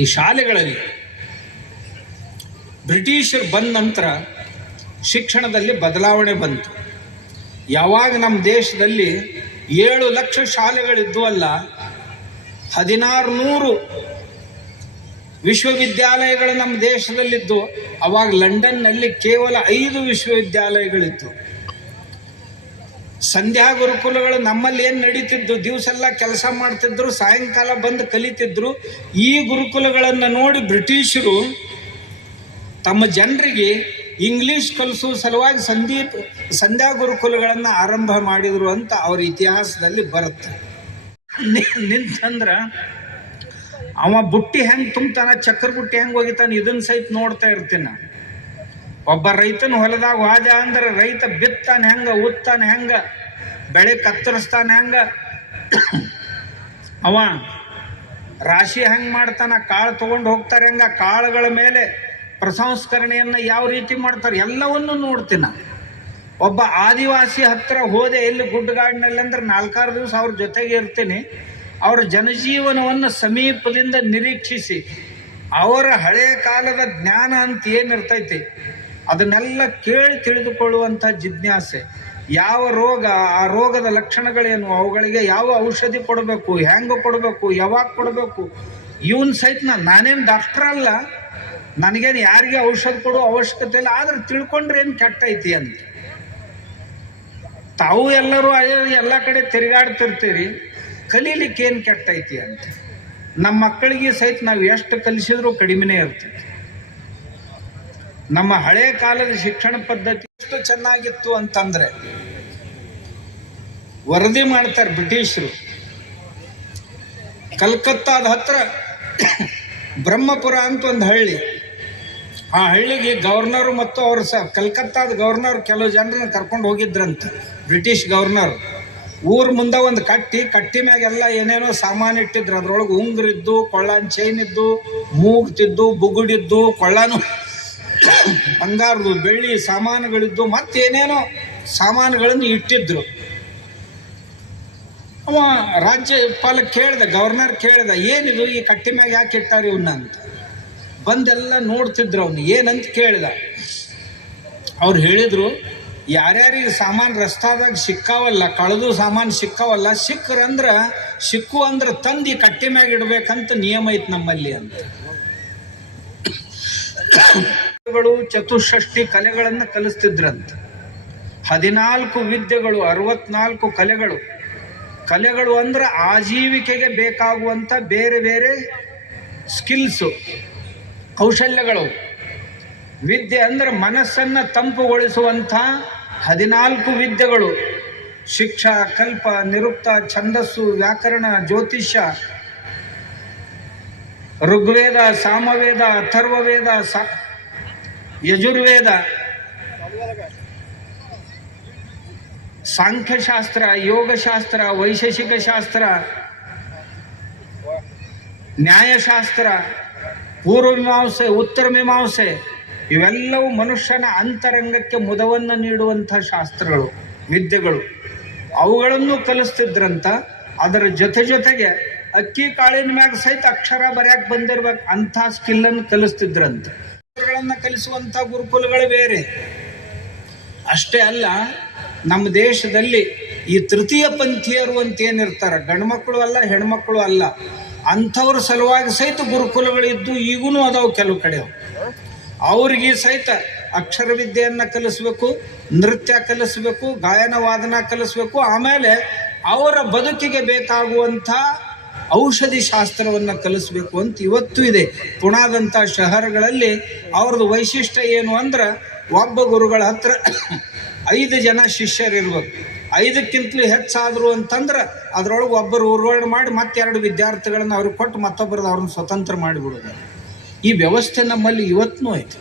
ಈ ಶಾಲೆಗಳಲ್ಲಿ ಬ್ರಿಟಿಷರು ಬಂದ ನಂತರ ಶಿಕ್ಷಣದಲ್ಲಿ ಬದಲಾವಣೆ ಬಂತು. ಯಾವಾಗ ನಮ್ಮ ದೇಶದಲ್ಲಿ 7 ಲಕ್ಷ ಶಾಲೆಗಳಿದ್ವಲ್ಲ, 1600 ವಿಶ್ವವಿದ್ಯಾಲಯಗಳು ನಮ್ಮ ದೇಶದಲ್ಲಿದ್ದು, ಅವಾಗ ಲಂಡನ್ನಲ್ಲಿ ಕೇವಲ 5 ವಿಶ್ವವಿದ್ಯಾಲಯಗಳಿತ್ತು. ಸಂಧ್ಯಾ ಗುರುಕುಲಗಳು ನಮ್ಮಲ್ಲಿ ಏನು ನಡೀತಿದ್ದು, ದಿವಸೆಲ್ಲ ಕೆಲಸ ಮಾಡ್ತಿದ್ರು, ಸಾಯಂಕಾಲ ಬಂದು ಕಲಿತಿದ್ರು. ಈ ಗುರುಕುಲಗಳನ್ನು ನೋಡಿ ಬ್ರಿಟಿಷರು ತಮ್ಮ ಜನರಿಗೆ ಇಂಗ್ಲಿಷ್ ಕಲಿಸುವ ಸಲುವಾಗಿ ಸಂಧ್ಯಾ ಗುರುಕುಲಗಳನ್ನು ಆರಂಭ ಮಾಡಿದರು ಅಂತ ಅವ್ರ ಇತಿಹಾಸದಲ್ಲಿ ಬರುತ್ತೆ. ನಿಂತಂದ್ರೆ ಅವ ಬುಟ್ಟಿ ಹೆಂಗೆ ತುಂಬ್ತಾನ, ಚಕ್ರ ಬುಟ್ಟಿ ಹೆಂಗೆ ಹೋಗಿತಾನೆ, ಇದನ್ನ ಸಹಿತ ನೋಡ್ತಾ ಇರ್ತೀನಿ ನಾನು. ಒಬ್ಬ ರೈತನ ಹೊಲದಾಗ ಹೋದ ಅಂದ್ರೆ ರೈತ ಬಿತ್ತಾನೆ ಹೆಂಗ, ಉತ್ತಾನೆ ಹೆಂಗ, ಬೆಳೆ ಕತ್ತರಿಸ್ತಾನೆ ಹೆಂಗ, ಅವ ರಾಶಿ ಹೆಂಗೆ ಮಾಡ್ತಾನ, ಕಾಳು ತಗೊಂಡು ಹೋಗ್ತಾರೆ ಹೆಂಗ, ಕಾಳುಗಳ ಮೇಲೆ ಪ್ರಸಂಸ್ಕರಣೆಯನ್ನು ಯಾವ ರೀತಿ ಮಾಡ್ತಾರೆ ಎಲ್ಲವನ್ನು ನೋಡ್ತೀನಿ. ಒಬ್ಬ ಆದಿವಾಸಿ ಹತ್ರ ಹೋದೆ ಎಲ್ಲಿ ಗುಡ್ಡಗಾಡಿನಲ್ಲಿ ಅಂದ್ರೆ 4-6 ದಿವಸ ಅವ್ರ ಜೊತೆಗೆ ಇರ್ತೀನಿ. ಅವರ ಜನಜೀವನವನ್ನು ಸಮೀಪದಿಂದ ನಿರೀಕ್ಷಿಸಿ ಅವರ ಹಳೆಯ ಕಾಲದ ಜ್ಞಾನ ಅಂತ ಏನಿರ್ತೈತಿ ಅದನ್ನೆಲ್ಲ ಕೇಳಿ ತಿಳಿದುಕೊಳ್ಳುವಂಥ ಜಿಜ್ಞಾಸೆ. ಯಾವ ರೋಗ, ಆ ರೋಗದ ಲಕ್ಷಣಗಳೇನು, ಅವುಗಳಿಗೆ ಯಾವ ಔಷಧಿ ಕೊಡಬೇಕು, ಹೆಂಗೆ ಕೊಡಬೇಕು, ಯಾವಾಗ ಕೊಡಬೇಕು, ಇವನ್ ಸಹಿತ ನಾನೇನು ಡಾಕ್ಟರ್ ಅಲ್ಲ, ನನಗೇನು ಯಾರಿಗೆ ಔಷಧ ಕೊಡೋ ಅವಶ್ಯಕತೆ ಇಲ್ಲ, ಆದ್ರೆ ತಿಳ್ಕೊಂಡ್ರೆ ಏನು ಕೆಟ್ಟೈತಿ ಅಂತ. ತಾವು ಎಲ್ಲರೂ ಎಲ್ಲ ಕಡೆ ತಿರುಗಾಡ್ತಿರ್ತೀರಿ, ಕಲೀಲಿಕ್ಕೆ ಏನು ಕೆಟ್ಟೈತಿ ಅಂತ. ನಮ್ಮ ಮಕ್ಕಳಿಗೆ ಸಹಿತ ನಾವು ಎಷ್ಟು ಕಲಿಸಿದ್ರೂ ಕಡಿಮೆನೇ ಇರ್ತೈತಿ. ನಮ್ಮ ಹಳೆ ಕಾಲದ ಶಿಕ್ಷಣ ಪದ್ಧತಿ ಎಷ್ಟು ಚೆನ್ನಾಗಿತ್ತು ಅಂತಂದ್ರೆ, ವರದಿ ಮಾಡ್ತಾರೆ ಬ್ರಿಟಿಷರು. ಕಲ್ಕತ್ತಾದ ಹತ್ರ ಬ್ರಹ್ಮಪುರ ಅಂತ ಒಂದು ಹಳ್ಳಿ, ಆ ಹಳ್ಳಿಗೆ ಗವರ್ನರು ಮತ್ತು ಅವರು ಕಲ್ಕತ್ತಾದ ಗವರ್ನರ್ ಕೆಲವು ಜನರನ್ನ ಕರ್ಕೊಂಡು ಹೋಗಿದ್ರಂತ. ಬ್ರಿಟಿಷ್ ಗವರ್ನರ್ ಊರ್ ಮುಂದೆ ಒಂದು ಕಟ್ಟಿ ಮ್ಯಾಗೆಲ್ಲ ಏನೇನೋ ಸಾಮಾನು ಇಟ್ಟಿದ್ರು. ಅದ್ರೊಳಗೆ ಉಂಗ್ರಿದ್ದು, ಕೊಳ್ಳಾನ್ ಚೈನ್ ಇದ್ದು, ಮೂಗ್ತಿದ್ದು, ಬುಗುಡಿದ್ದು, ಕೊಳ್ಳಾನು ಬಂಗಾರದು, ಬೆಳ್ಳಿ ಸಾಮಾನುಗಳಿದ್ದು, ಮತ್ತೇನೇನೋ ಸಾಮಾನುಗಳನ್ನು ಇಟ್ಟಿದ್ರು. ಅವ ರಾಜ್ಯಪಾಲ ಕೇಳ್ದ, ಗವರ್ನರ್ ಕೇಳ್ದ, ಏನಿದು ಈ ಕಟ್ಟಿ ಮ್ಯಾಗ ಯಾಕೆ ಇಟ್ಟಾರ ಇವನ್ನ ಅಂತ. ಬಂದೆಲ್ಲ ನೋಡ್ತಿದ್ರು. ಅವನು ಏನಂತ ಕೇಳಿದ. ಅವ್ರು ಹೇಳಿದ್ರು, ಯಾರ್ಯಾರಿಗೆ ಸಾಮಾನು ರಸ್ತಾದಾಗ ಸಿಕ್ಕಾವಲ್ಲ, ಕಳೆದು ಸಾಮಾನು ಸಿಕ್ಕಾವಲ್ಲ, ಸಿಕ್ಕು ಅಂದ್ರೆ ತಂದು ಈ ಕಟ್ಟಿ ಮ್ಯಾಗ ಇಡ್ಬೇಕಂತ ನಿಯಮ ಐತಿ ನಮ್ಮಲ್ಲಿ ಅಂತ. ಚತುಷ್ಷಷ್ಟಿ ಕಲೆಗಳನ್ನು ಕಲಿಸ್ತಿದ್ರಂತ. 14 ವಿದ್ಯೆಗಳು, 64 ಕಲೆಗಳು ಅಂದ್ರೆ ಆಜೀವಿಕೆಗೆ ಬೇಕಾಗುವಂಥ ಬೇರೆ ಬೇರೆ ಸ್ಕಿಲ್ಸು, ಕೌಶಲ್ಯಗಳು. ವಿದ್ಯೆ ಅಂದ್ರೆ ಮನಸ್ಸನ್ನು ತಂಪುಗೊಳಿಸುವಂಥ 14 ವಿದ್ಯೆಗಳು: ಶಿಕ್ಷಾ, ಕಲ್ಪ, ನಿರುಕ್ತ, ಛಂದಸ್ಸು, ವ್ಯಾಕರಣ, ಜ್ಯೋತಿಷ್ಯ, ಋಗ್ವೇದ, ಸಾಮವೇದ, ಅಥರ್ವವೇದ, ಯಜುರ್ವೇದ, ಸಾಂಖ್ಯಶಾಸ್ತ್ರ, ಯೋಗಶಾಸ್ತ್ರ, ವೈಶೇಷಿಕ ಶಾಸ್ತ್ರ, ನ್ಯಾಯಶಾಸ್ತ್ರ, ಪೂರ್ವ ಮೀಮಾಂಸೆ, ಉತ್ತರ ಮೀಮಾಂಸೆ, ಇವೆಲ್ಲವೂ ಮನುಷ್ಯನ ಅಂತರಂಗಕ್ಕೆ ಮುದವನ್ನು ನೀಡುವಂಥ ಶಾಸ್ತ್ರಗಳು, ವಿದ್ಯೆಗಳು. ಅವುಗಳನ್ನು ಕಲಿಸ್ತಿದ್ರಂತ. ಅದರ ಜೊತೆಗೆ ಅಕ್ಕಿ ಕಾಳಿನ ಮ್ಯಾಗ ಸಹಿತ ಅಕ್ಷರ ಬರ್ಯಾಕೆ ಬಂದಿರ್ಬೇಕು ಅಂಥ ಸ್ಕಿಲ್ಲನ್ನು ಕಲಿಸ್ತಿದ್ರಂತ. ಕಲಿಸುವಂಥ ಗುರುಕುಲಗಳು ಬೇರೆ. ಅಷ್ಟೇ ಅಲ್ಲ, ನಮ್ಮ ದೇಶದಲ್ಲಿ ಈ ತೃತೀಯ ಪಂಥೀಯರು ಅಂತ ಏನಿರ್ತಾರೆ, ಗಂಡ್ಮಕ್ಳು ಅಲ್ಲ ಹೆಣ್ಮಕ್ಳು ಅಲ್ಲ, ಅಂಥವ್ರ ಸಲುವಾಗಿ ಸಹಿತ ಗುರುಕುಲಗಳಿದ್ದು ಈಗೂ ಅದಾವು ಕೆಲವು ಕಡೆ. ಅವ್ರಿಗೆ ಸಹಿತ ಅಕ್ಷರ ವಿದ್ಯೆಯನ್ನು ಕಲಿಸ್ಬೇಕು, ನೃತ್ಯ ಕಲಿಸ್ಬೇಕು, ಗಾಯನ ವಾದನ ಕಲಿಸ್ಬೇಕು. ಆಮೇಲೆ ಅವರ ಬದುಕಿಗೆ ಬೇಕಾಗುವಂಥ ಔಷಧಿ ಶಾಸ್ತ್ರವನ್ನು ಕಲಿಸ್ಬೇಕು ಅಂತ ಇವತ್ತು ಇದೆ. ಪುಣಾದಂಥ ಶಹರಗಳಲ್ಲಿ ಅವ್ರದ್ದು ವೈಶಿಷ್ಟ್ಯ ಏನು ಅಂದ್ರೆ, ಒಬ್ಬ ಗುರುಗಳ ಹತ್ರ 5 ಜನ ಶಿಷ್ಯರಿರ್ಬೇಕು. 5ಕ್ಕಿಂತಲೂ ಹೆಚ್ಚಾದ್ರು ಅಂತಂದ್ರೆ ಅದರೊಳಗೆ ಒಬ್ಬರು ಉರ್ವರಣೆ ಮಾಡಿ ಮತ್ತೆ 2 ವಿದ್ಯಾರ್ಥಿಗಳನ್ನು ಅವ್ರಿಗೆ ಕೊಟ್ಟು ಮತ್ತೊಬ್ಬರದ್ದು ಅವ್ರನ್ನ ಸ್ವತಂತ್ರ ಮಾಡಿಬಿಡೋದು. ಈ ವ್ಯವಸ್ಥೆ ನಮ್ಮಲ್ಲಿ ಇವತ್ತೂ ಐತೆ.